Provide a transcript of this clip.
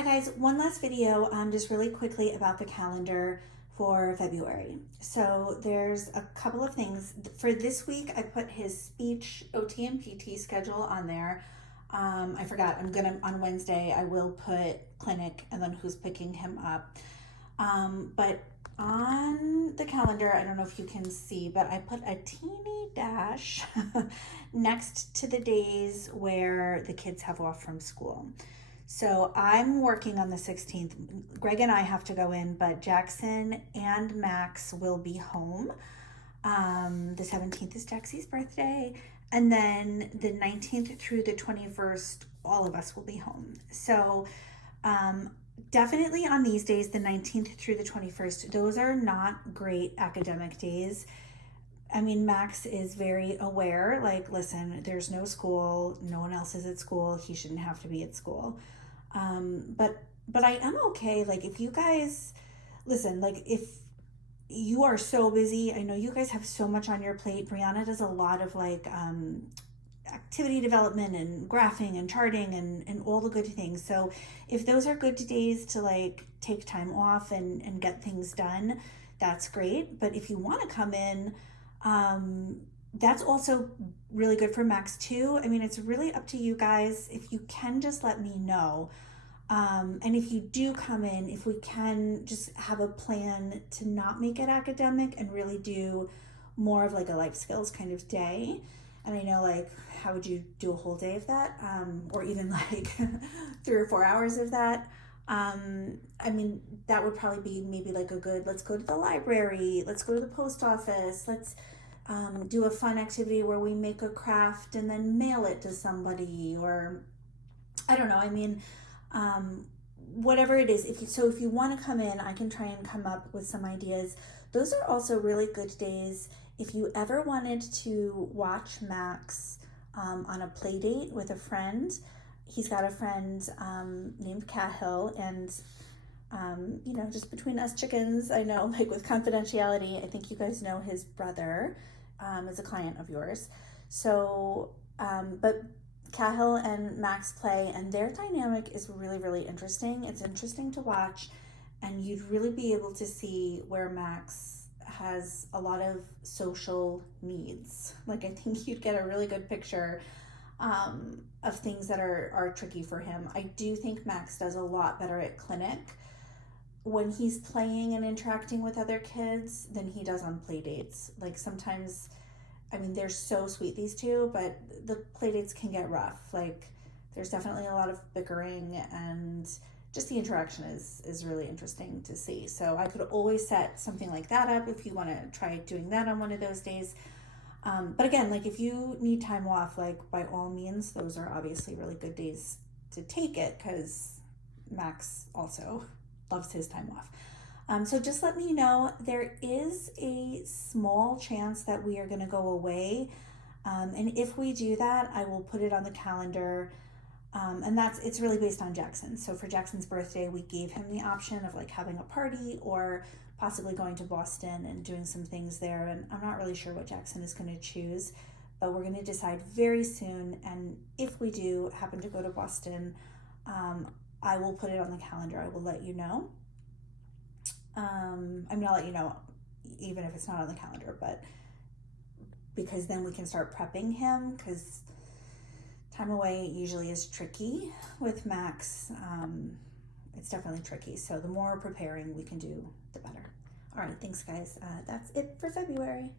Hi guys, one last video just really quickly about the calendar for February. So there's a couple of things. For this week, I put his speech OT and PT schedule on there. I forgot, on Wednesday, I will put clinic and then who's picking him up. But on the calendar, I don't know if you can see, but I put a teeny dash next to the days where the kids have off from school. So I'm working on the 16th. Greg and I have to go in, but Jackson and Max will be home. The 17th is Jaxie's birthday. And then the 19th through the 21st, all of us will be home. So definitely on these days, the 19th through the 21st, those are not great academic days. I mean, Max is very aware, like, listen, there's no school, no one else is at school, he shouldn't have to be at school. But I am okay. Like, if you guys listen, like, if you are so busy, I know you guys have so much on your plate. Brianna does a lot of like activity development and graphing and charting and all the good things. So if those are good days to like take time off and get things done, that's great. But if you want to come in, that's also really good for Max too. I mean, it's really up to you guys. If you can just let me know. And if you do come in, if we can just have a plan to not make it academic and really do more of like a life skills kind of day. And I know, like, how would you do a whole day of that? Or even like 3 or 4 hours of that? I mean, that would probably be maybe like a good, let's go to the library, let's go to the post office, let's do a fun activity where we make a craft and then mail it to somebody, or I don't know. I mean, whatever it is, if you want to come in, I can try and come up with some ideas. Those are also really good days if you ever wanted to watch Max on a play date with a friend. He's got a friend named Cahill, and just between us chickens, I know, like, with confidentiality, I think you guys know his brother is a client of yours. So, but Cahill and Max play, and their dynamic is really, really interesting. It's interesting to watch, and you'd really be able to see where Max has a lot of social needs. Like, I think you'd get a really good picture of things that are tricky for him. I do think Max does a lot better at clinic when he's playing and interacting with other kids than he does on play dates. Like, sometimes, I mean, they're so sweet, these two, but the play dates can get rough. Like, there's definitely a lot of bickering, and just the interaction is really interesting to see. So I could always set something like that up if you want to try doing that on one of those days. But again, like, if you need time off, like, by all means, those are obviously really good days to take it, because Max also loves his time off. So just let me know. There is a small chance that we are going to go away. And if we do that, I will put it on the calendar. And it's really based on Jackson. So for Jackson's birthday, we gave him the option of like having a party or possibly going to Boston and doing some things there. And I'm not really sure what Jackson is going to choose, but we're going to decide very soon. And if we do happen to go to Boston, I will put it on the calendar. I will let you know. I'll let you know even if it's not on the calendar, but because then we can start prepping him, because time away usually is tricky with Max. It's definitely tricky. So the more preparing we can do, the better. All right, thanks guys. That's it for February.